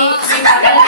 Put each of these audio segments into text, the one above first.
e, e, e,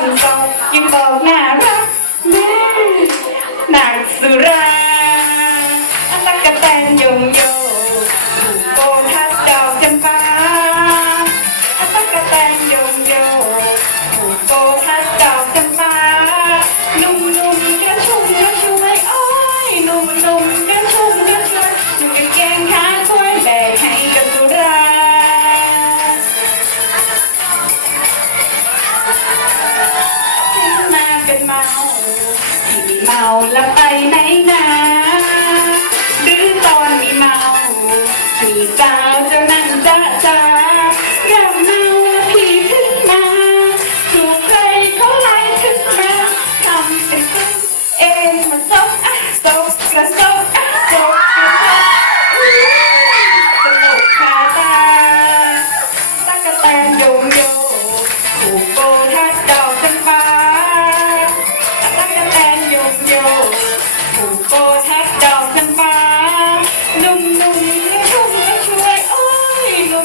you know now ็นเมาที่มีเมาแล้วไปไหนนะหรือตอนมีเมา